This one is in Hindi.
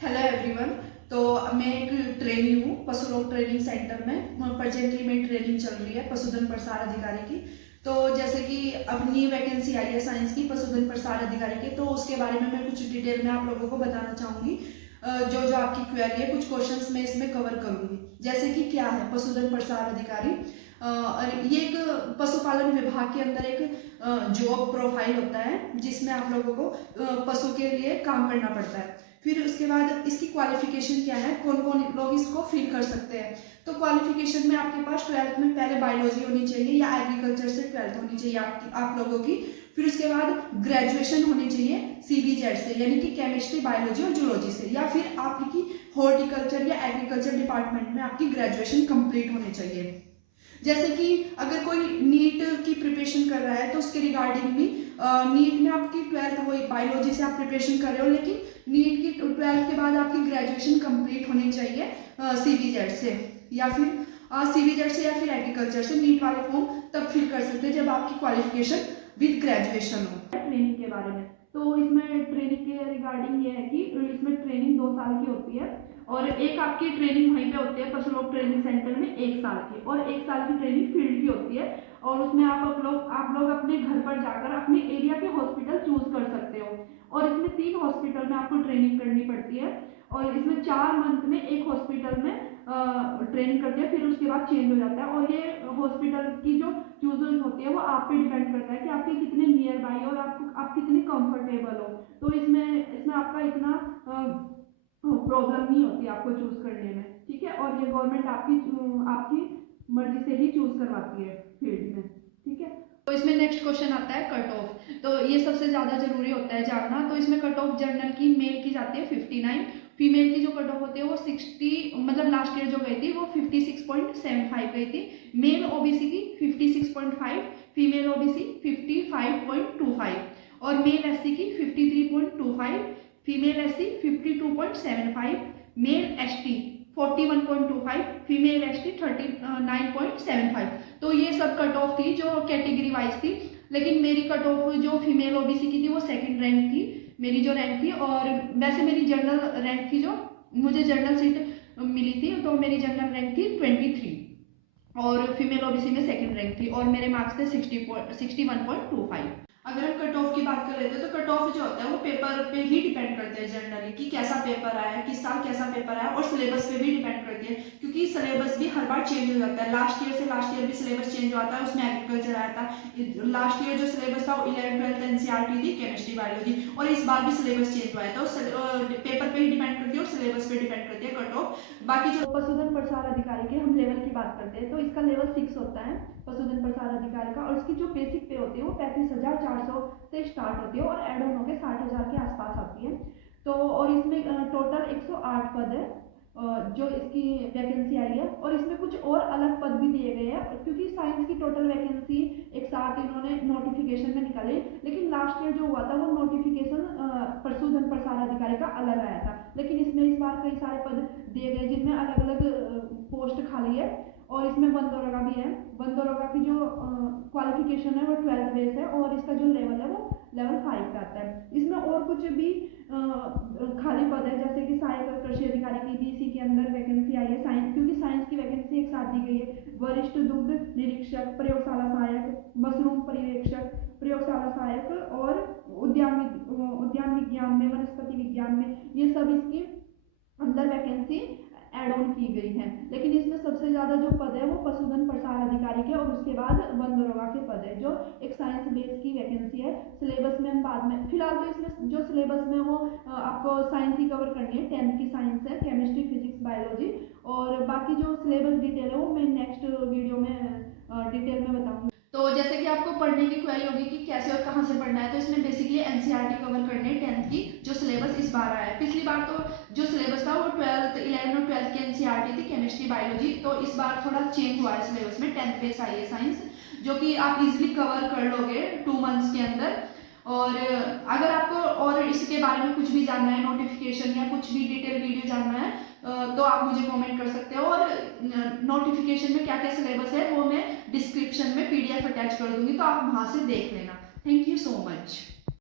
Hello everyone. तो मैं एक ट्रेनी हूँ पशु रोग ट्रेनिंग सेंटर में। प्रेजेंटली मेरी ट्रेनिंग चल रही है पशुधन प्रसार अधिकारी की। तो जैसे कि अब नई वैकेंसी आई है साइंस की पशुधन प्रसार अधिकारी की, तो उसके बारे में मैं कुछ डिटेल में आप लोगों को बताना चाहूंगी। जो जो आपकी क्वेरी है, कुछ क्वेश्चंस मैं इसमें कवर करूंगी। जैसे कि क्या है पशुधन प्रसार अधिकारी। और ये एक पशुपालन विभाग के अंदर एक जॉब प्रोफाइल होता है जिसमें आप लोगों को पशु के लिए काम करना पड़ता है। फिर उसके बाद इसकी क्वालिफिकेशन क्या है, कौन कौन लोग इसको फिल कर सकते हैं। तो क्वालिफिकेशन में आपके पास 12th में पहले बायोलॉजी होनी चाहिए या एग्रीकल्चर से 12th होनी चाहिए आप लोगों की। फिर उसके बाद ग्रेजुएशन होनी चाहिए CBZ से, यानी कि केमिस्ट्री, बायोलॉजी और जूलॉजी से, या फिर आपकी हॉर्टिकल्चर या एग्रीकल्चर डिपार्टमेंट में आपकी ग्रेजुएशन कंप्लीट होनी चाहिए। जैसे कि अगर कोई नीट की प्रिपरेशन कर रहा है तो उसके रिगार्डिंग भी नीट में आपकी 12th वही बायोलॉजी से आप प्रिपरेशन कर रहे हो, लेकिन नीट की 12th के बाद आपकी ग्रेजुएशन कंप्लीट होनी चाहिए CBZ से, या फिर CBZ से या फिर एग्रीकल्चर से। नीट वाले फॉर्म तब फिल कर सकते हैं जब आपकी क्वालिफिकेशन विद ग्रेजुएशन हो। ट्रेनिंग के बारे में, तो इसमें ट्रेनिंग के रिगार्डिंग ये है कि इसमें ट्रेनिंग 2 साल की होती है, और एक आपकी ट्रेनिंग वहीं पे होती है पशु रोग ट्रेनिंग सेंटर में 1 साल की, और 1 साल की ट्रेनिंग फील्ड की होती है। और उसमें आप लोग अपने घर पर जाकर अपने एरिया के हॉस्पिटल चूज कर सकते हो। और इसमें 3 हॉस्पिटल में आपको ट्रेनिंग करनी पड़ती है, और इसमें 4 मंथ में एक हॉस्पिटल में ट्रेनिंग करते हैं, फिर उसके बाद चेंज हो जाता है। और ये हॉस्पिटल की जो चूजिंग होती है वो आप पे डिपेंड करता है कि आपके कितने नियर बाई और आप कितने कंफर्टेबल हो। तो इसमें आपका इतना प्रॉब्लम नहीं होती आपको चूज करने में, ठीक है। और ये गवर्नमेंट आपकी मर्जी से ही चूज करवाती है फील्ड में, ठीक है। तो इसमें नेक्स्ट क्वेश्चन आता है कट ऑफ। तो ये सबसे ज्यादा जरूरी होता है जानना। तो इसमें कट ऑफ जनरल की मेल की जाती है 59, फीमेल की जो कट ऑफ होती है वो 60, मतलब लास्ट ईयर जो गई थी वो 56.75 गई थी। मेल OBC की 56.5, फीमेल OBC 55.25, और मेल SC की 53.25, female SC 52.75, male ST 41.25, female ST 39.75। तो ये सब कट ऑफ थी जो कैटेगरी वाइज थी। लेकिन मेरी कट ऑफ जो फीमेल OBC की थी वो सेकंड रैंक थी, मेरी जो रैंक थी। और वैसे मेरी जनरल रैंक थी, जो मुझे जनरल सीट मिली थी, तो मेरी जनरल रैंक थी 23, और फीमेल OBC में सेकंड रैंक थी, और मेरे मार्क्स थे 61.25। अगर हम कट ऑफ की बात कर रहे थे, तो कट ऑफ जो होता है वो पेपर पे ही डिपेंड करते हैं जनरली, कि कैसा पेपर आया है, किस साल कैसा पेपर आया, और सिलेबस पे भी डिपेंड करती है, क्योंकि सिलेबस भी हर बार चेंज हो जाता है। लास्ट ईयर से लास्ट ईयर भी सिलेबस चेंज होता है, उसमें एग्रीकल्चर आया था। लास्ट ईयर जो सिलेबस था वो 11th 12th NCERT थी, केमिस्ट्री, बायोलॉजी, और इस बार भी सिलेबस चेंज हुआ है। तो पेपर पे ही डिपेंड करती है और सिलेबस पे डिपेंड करती है कट ऑफ। बाकी जो पशुधन प्रसार अधिकारी के हम लेवल की बात करते हैं, तो इसका लेवल 6 होता है पशुधन प्रसार अधिकारी का, और इसकी जो बेसिक पे होती है वो 35,400 से स्टार्ट होती है, और एड ऑन होकर 60,000 के आसपास आती है। तो और इसमें टोटल 108 पद है जो इसकी वैकेंसी आई है, और इसमें कुछ और अलग पद भी दिए गए हैं, क्योंकि साइंस की टोटल वैकेंसी 160 इन्होंने नोटिफिकेशन में निकाले, लेकिन लास्ट ईयर जो हुआ था वो नोटिफिकेशन पशुधन प्रसार अधिकारी का अलग आया था। लेकिन इसमें इस बार कई सारे पद दिए गए जिनमें अलग अलग पोस्ट खाली है, और इसमें वन दरोगा भी है। वन दरोगा की जो क्वालिफिकेशन है वो 12th बेस है, और इसका जो लेवल है वो लेवल 5 का आता है। इसमें और कुछ भी खाली पद है, जैसे कि सहायक कृषि अधिकारी की भी इसी के अंदर वैकेंसी आई है, साइंस, क्योंकि साइंस की वैकेंसी एक साथ दी गई है। वरिष्ठ दुग्ध निरीक्षक, प्रयोगशाला सहायक, मशरूम पर्यवेक्षक, प्रयोगशाला सहायक, और उद्यान विज्ञान में, वनस्पति विज्ञान में, ये सब इसकी अंदर वैकेंसी एड ऑन की गई है। लेकिन इसमें सबसे ज्यादा जो पद है वो पशुधन प्रसार अधिकारी के, और उसके बाद वन दरोगा के पद है, जो एक साइंस बेस की वैकेंसी है। सिलेबस में हम बाद में, फिलहाल तो इसमें जो सिलेबस में वो आपको साइंस ही कवर करनी है। 10th की साइंस है, केमिस्ट्री, फिजिक्स, बायोलॉजी, और बाकी जो सिलेबस डिटेल है वो मैं नेक्स्ट वीडियो में डिटेल में बताऊंगी। तो जैसे कि आपको पढ़ने की क्वेरी होगी कि कैसे और कहाँ से पढ़ना है, तो इसमें बेसिकली NCERT कवर करनी है 10th की, जो सिलेबस इस बार आया है। पिछली बार तो जो सिलेबस था वो 12th 11 और 12th की NCERT थी, केमिस्ट्री, बायोलॉजी। तो इस बार थोड़ा चेंज हुआ है सिलेबस में, 10th बेस आई है साइंस, जो कि आप इजिली कवर कर लोगे 2 मंथ्स के अंदर। और अगर आपको और इसके बारे में कुछ भी जानना है, नोटिफिकेशन या कुछ भी डिटेल वीडियो जानना है, तो आप मुझे कमेंट कर सकते हो। और नोटिफिकेशन में क्या क्या सिलेबस है वो मैं डिस्क्रिप्शन में PDF अटैच कर दूंगी, तो आप वहां से देख लेना। Thank you so much.